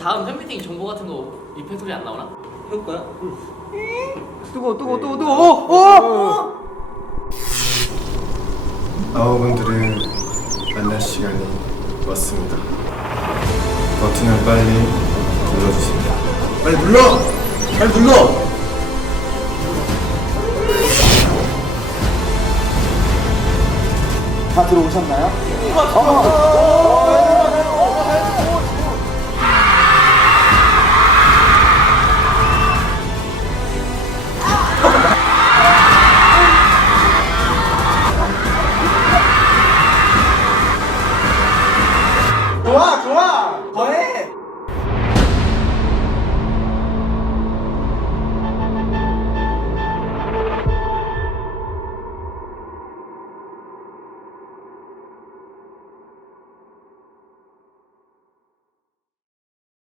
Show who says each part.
Speaker 1: 다음 팬미팅 정보 같은 거 리팩토리 안 나오나?
Speaker 2: 해볼까요?
Speaker 3: 뜨거 뜨거 뜨거 뜨거 어! 어!
Speaker 4: 아홉분들을 만날 시간이 왔습니다. 버튼을 빨리 눌러주세요. 빨리 눌러! 빨리 눌러!
Speaker 3: 다 들어오셨나요? 어, 좋아 좋아.